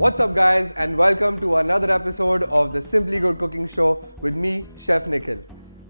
What's up guys, and welcome to another episode of the Simply Good Cooking Show with me, Chef Nikhil.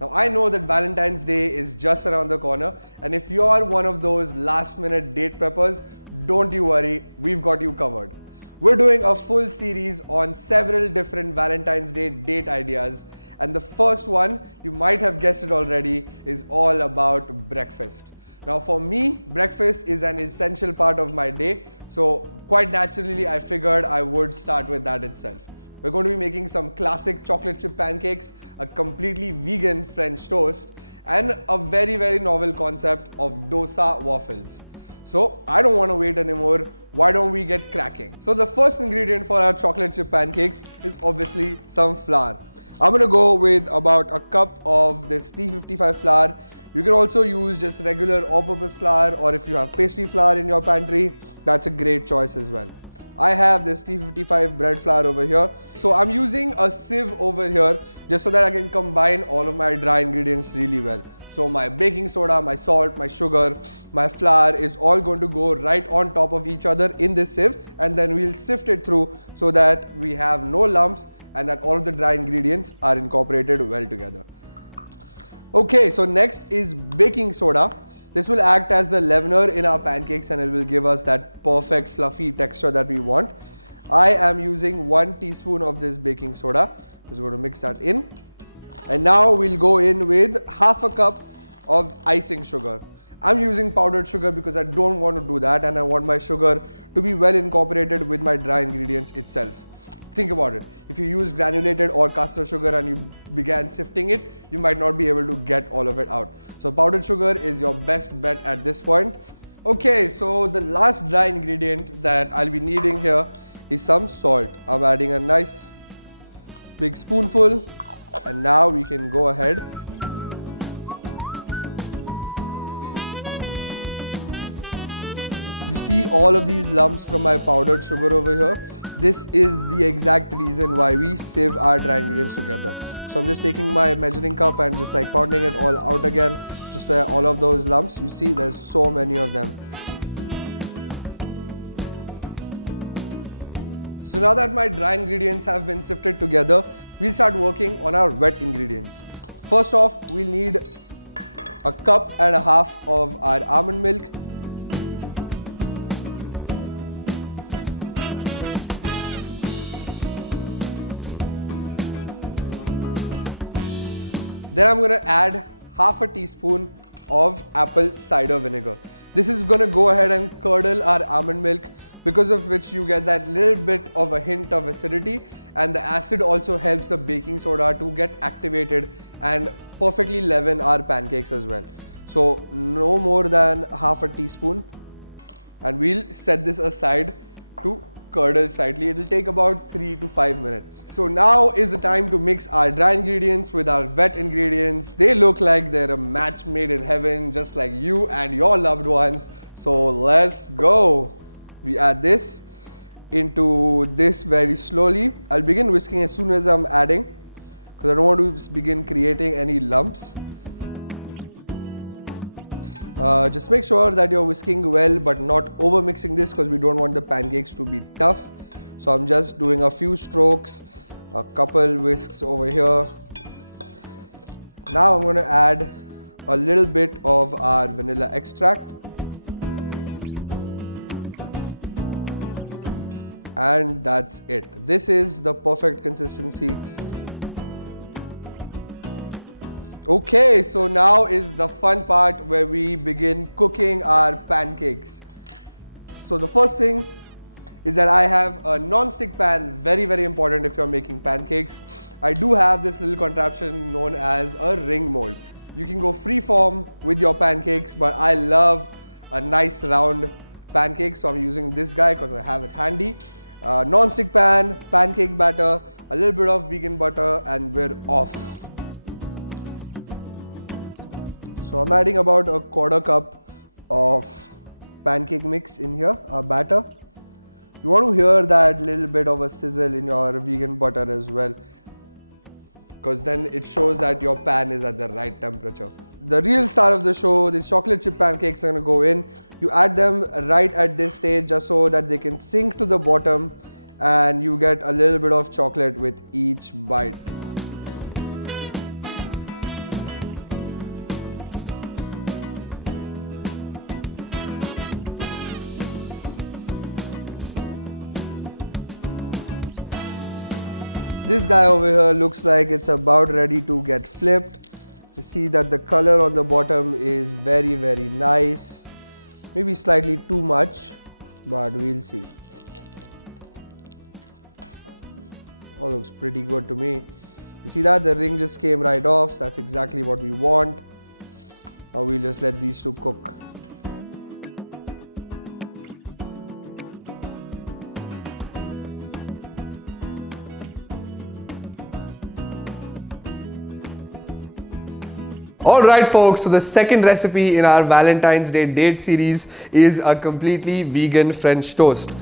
Now I know that Valentine's Day is just around the corner, and if you are one of those last minute date preppers, don't you worry, we've got you covered. We're doing a full series on several different Valentine's Day date ideas, and the first one, you might have guessed it already, is all about breakfast. Now for me, breakfast is an essential part of my day, so quite naturally I figured I would start with that itself. We're going to be making some classic chocolate chip pancakes, a completely vegan French toast, and a very novel concept of Dosa Waffles. So I don't want to wait anymore, why don't we get cracking? So the first ingredient for our chocolate chip pancakes is obviously some flour. I'm going to go with about a cup of this T55 flour. You can also use just regular all-purpose flour, or if you have pastry flour in your pantry, that's a great choice as well. I have this T55 bread flour over here. So I'm using a sieve over here just so that I can combine all of my dry ingredients really well. So my baking soda, my salt, my sugar, my flour is all going to go right on top of each other in this sieve, and then we'll sift it through so that we have no lumps and that all of the dry ingredients are incorporated well together. Okay, so next is baking soda. This will act as the leavener in our pancakes and it will give us that perfect fluffy texture that we want. I am using 1 teaspoon of this baking soda. Just going to mix that in. And now we'll go in with half a cup of icing sugar. I'm using powdered sugar because I don't want to do that, and I want my sugar to be well incorporated with my dry ingredients itself. Think about it. If you use granulated or caster sugar and you began sifting it, you might not be able to get all of it out. So powdered sugar is your best bet at this point. Okay, so the last dry ingredient that I'll be needing here is some salt. I'm adding a nice big spoonful, and now we can go ahead. You see all of these lumps from my powdered sugar over here. This is the exact reason why we sieve our dry ingredients together. So I'm just taking my measuring cup and just like pounding it all out again. Just all of those lumps, you see there's so many of them. So now that my dry ingredients have been sifted together, we'll start working on our wet ingredients. First off, we'll need a cup and a half of our almond milk. Then I'm going to add half a teaspoon of apple cider vinegar. This is going to go ahead and curdle our almond milk, because of which you get that little bit of a hint of acidity, and the acid also helps the baking soda to get activated and perfectly leaven our pancakes as well. So no more than half a teaspoon, and we'll set this aside to curdle slightly. It will take about 3 to 5 minutes. So now is the time to mix our dry ingredients with our wet ingredients. They look like they're a match made in heaven, just like you and your loved ones. So let's go. We add this into this very slowly. I'll begin whisking as soon as I'm adding, because I don't want to begin creating any lumps. Just make sure that you're whisking well, but not over mixing this, because we don't want the pancakes to be tough. So I'm just doing a few strokes, a couple whisks over here. Now I'm going to add a little bit of our vanilla extract. And that's it. This is the perfect consistency. Okay, so now is the fun part where we begin cooking our pancakes. So the first thing is that I have a non-stick pan, very important if you're making pancakes. I do have this little contraption known as a ring mold. You can go freeform with your pancakes, but I love a nice round pancake, so I'm using this guy because I have it handy. Non-stick pan, pancake batter, a little bit of vegan butter, and we're off. So I'm adding about a quarter cup of pancake mix in here, our batter. You want to hear that little bit of a sizzle in your vegan butter as well, because then it shows that your pan is at the right temperature. The real star of the show, these chocolate chip pancakes are going to go in. You add them right at this stage just so that they can sink to the bottom and you get a little bit of chocolate with each bite. This guy over here looks like it's about ready to get flipped. You see that the color on the bottom is very, very nice. Maybe slightly too much, but we'll see. Oh, looks pretty good to me. You see that? The ring just came right off. That's exactly what we want. Now we'll just let these two cook. Alright folks, so the second recipe in our Valentine's Day date series is a completely vegan French toast.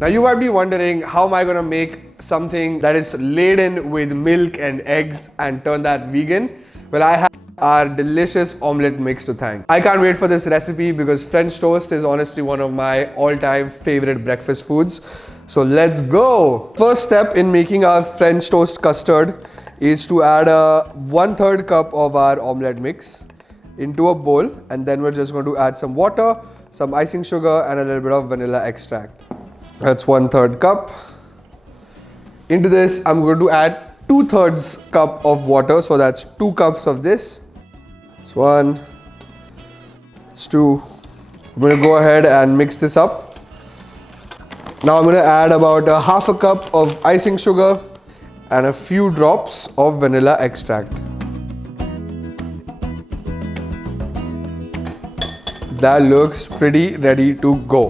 Now you might be wondering, how am I going to make something that is laden with milk and eggs and turn that vegan? Well, I have our delicious omelette mix to thank. I can't wait for this recipe because French toast is honestly one of my all-time favorite breakfast foods. So let's go! First step in making our French toast custard is to add a 1/3 cup of our omelette mix into a bowl, and then we're just going to add some water, some icing sugar and a little bit of vanilla extract. That's 1/3 cup. Into this I'm going to add 2/3 cup of water, so that's 2 cups of this. It's 1, it's 2. I'm going to go ahead and mix this up. Now I'm going to add about a 1/2 cup of icing sugar and a few drops of vanilla extract. That looks pretty ready to go.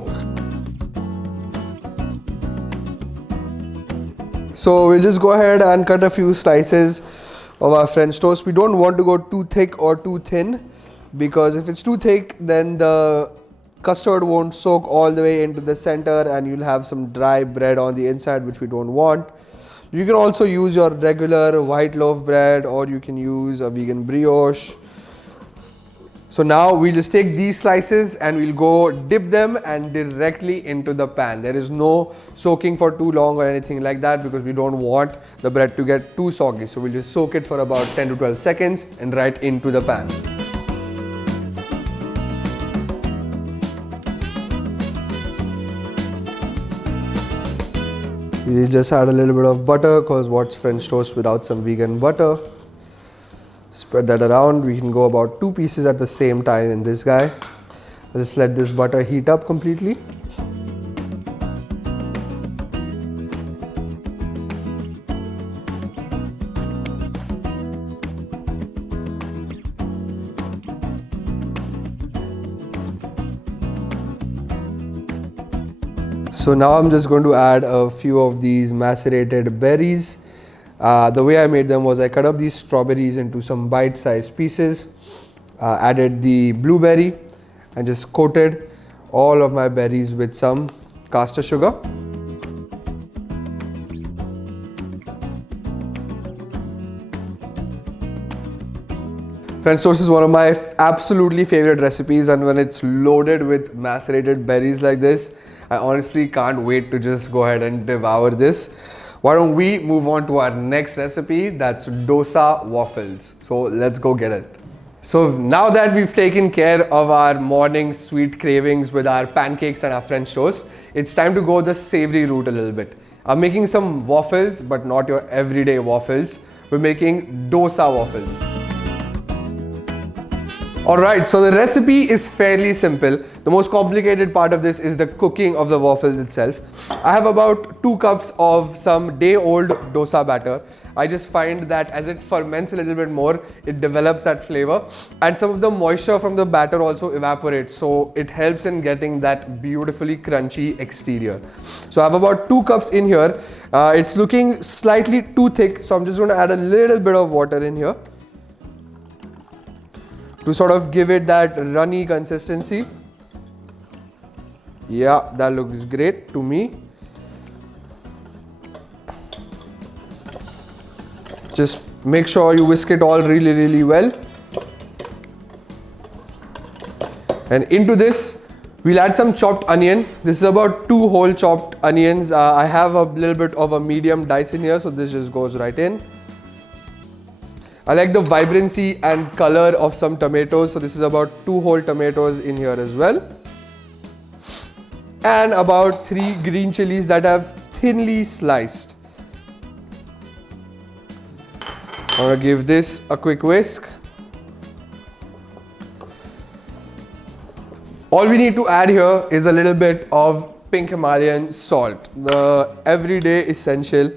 So we'll just go ahead and cut a few slices of our French toast. We don't want to go too thick or too thin, because if it's too thick then the custard won't soak all the way into the center and you'll have some dry bread on the inside, which we don't want. You can also use your regular white loaf bread, or you can use a vegan brioche. So now we'll just take these slices and we'll go dip them and directly into the pan. There is no soaking for too long or anything like that, because we don't want the bread to get too soggy. So we'll just soak it for about 10 to 12 seconds and right into the pan. We just add a little bit of butter, because what's French toast without some vegan butter? Spread that around. We can go about 2 pieces at the same time in this guy. Just let this butter heat up completely. So now I'm just going to add a few of these macerated berries. The way I made them was I cut up these strawberries into some bite-sized pieces, added the blueberry and just coated all of my berries with some caster sugar. French toast is one of my absolutely favorite recipes, and when it's loaded with macerated berries like this, I honestly can't wait to just go ahead and devour this. Why don't we move on to our next recipe? That's Dosa Waffles. So let's go get it. So now that we've taken care of our morning sweet cravings with our pancakes and our French toast, it's time to go the savory route a little bit. I'm making some waffles, but not your everyday waffles. We're making Dosa Waffles. Alright, so the recipe is fairly simple. The most complicated part of this is the cooking of the waffles itself. I have about 2 cups of some day-old dosa batter. I just find that as it ferments a little bit more, it develops that flavor, and some of the moisture from the batter also evaporates, so it helps in getting that beautifully crunchy exterior. So I have about 2 cups in here. It's looking slightly too thick, so I'm just going to add a little bit of water in here to sort of give it that runny consistency. Yeah, that looks great to me. Just make sure you whisk it all really well. And into this, We'll add some chopped onion. This is about 2 whole chopped onions. I have a little bit of a medium dice in here, so this just goes right in. I like the vibrancy and color of some tomatoes, so this is about 2 whole tomatoes in here as well. And about 3 green chilies that I've thinly sliced. I'm gonna give this a quick whisk. All we need to add here is a little bit of pink Himalayan salt, the everyday essential.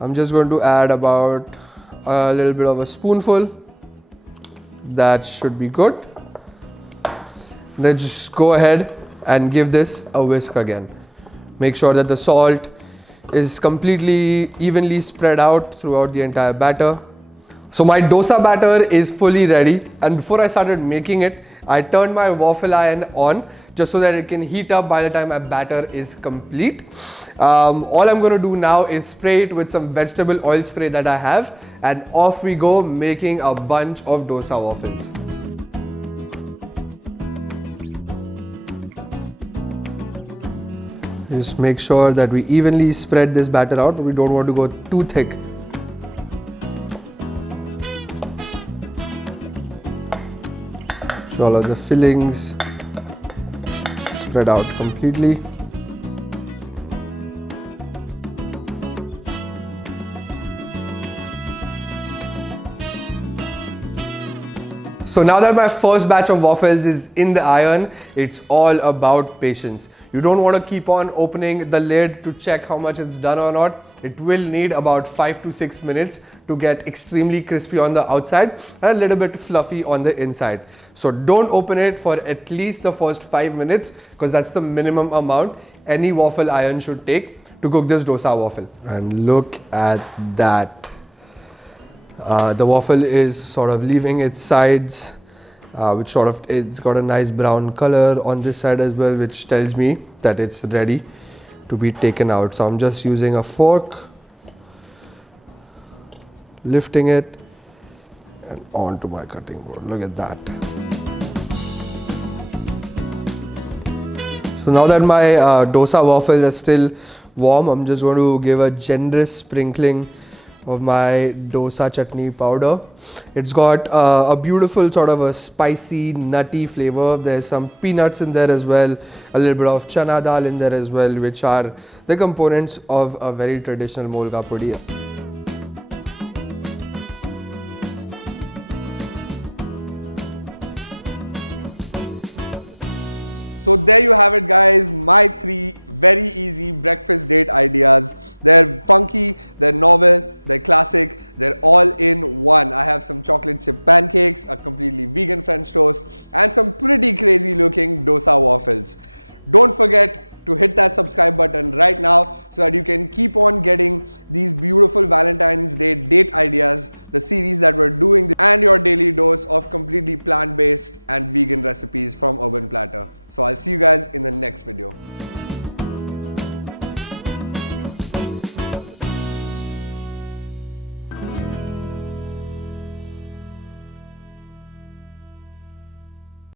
I'm just going to add about a little bit of a spoonful. That should be good. Then just go ahead and give this a whisk again. Make sure that the salt is completely evenly spread out throughout the entire batter. So my dosa batter is fully ready, and before I started making it, I turned my waffle iron on just so that it can heat up by the time my batter is complete. All I'm going to do now is spray it with some vegetable oil spray that I have, and off we go making a bunch of dosa waffles. Just make sure that we evenly spread this batter out. We don't want to go too thick. All of the fillings spread out completely. So now that my first batch of waffles is in the iron, it's all about patience. You don't want to keep on opening the lid to check how much it's done or not. It will need about 5 to 6 minutes to get extremely crispy on the outside and a little bit fluffy on the inside. So don't open it for at least the first 5 minutes, because that's the minimum amount any waffle iron should take to cook this dosa waffle. And look at that. The waffle is sort of leaving its sides, it's got a nice brown color on this side as well, which tells me that it's ready to be taken out. So I'm just using a fork, lifting it and onto my cutting board. Look at that. So now that my dosa waffles are still warm, I'm just going to give a generous sprinkling of my dosa chutney powder. It's got a beautiful sort of a spicy, nutty flavor. There's some peanuts in there as well, a little bit of chana dal in there as well, which are the components of a very traditional molka pudi. So there you have it, guys, my 3 very easy breakfast date ideas. They're funky, they're novel, they're classic, they're all in one. I have some chocolate chip pancakes, a completely vegan French toast, and some pretty crazy looking dosa waffles. Don't forget to hit that subscribe button right now so that you can keep on getting these beautiful Valentine's Day date ideas, the series that we're doing, and your daily dose of completely plant-based and vegan recipes from Urban Platter. So I'll see you guys in the next video.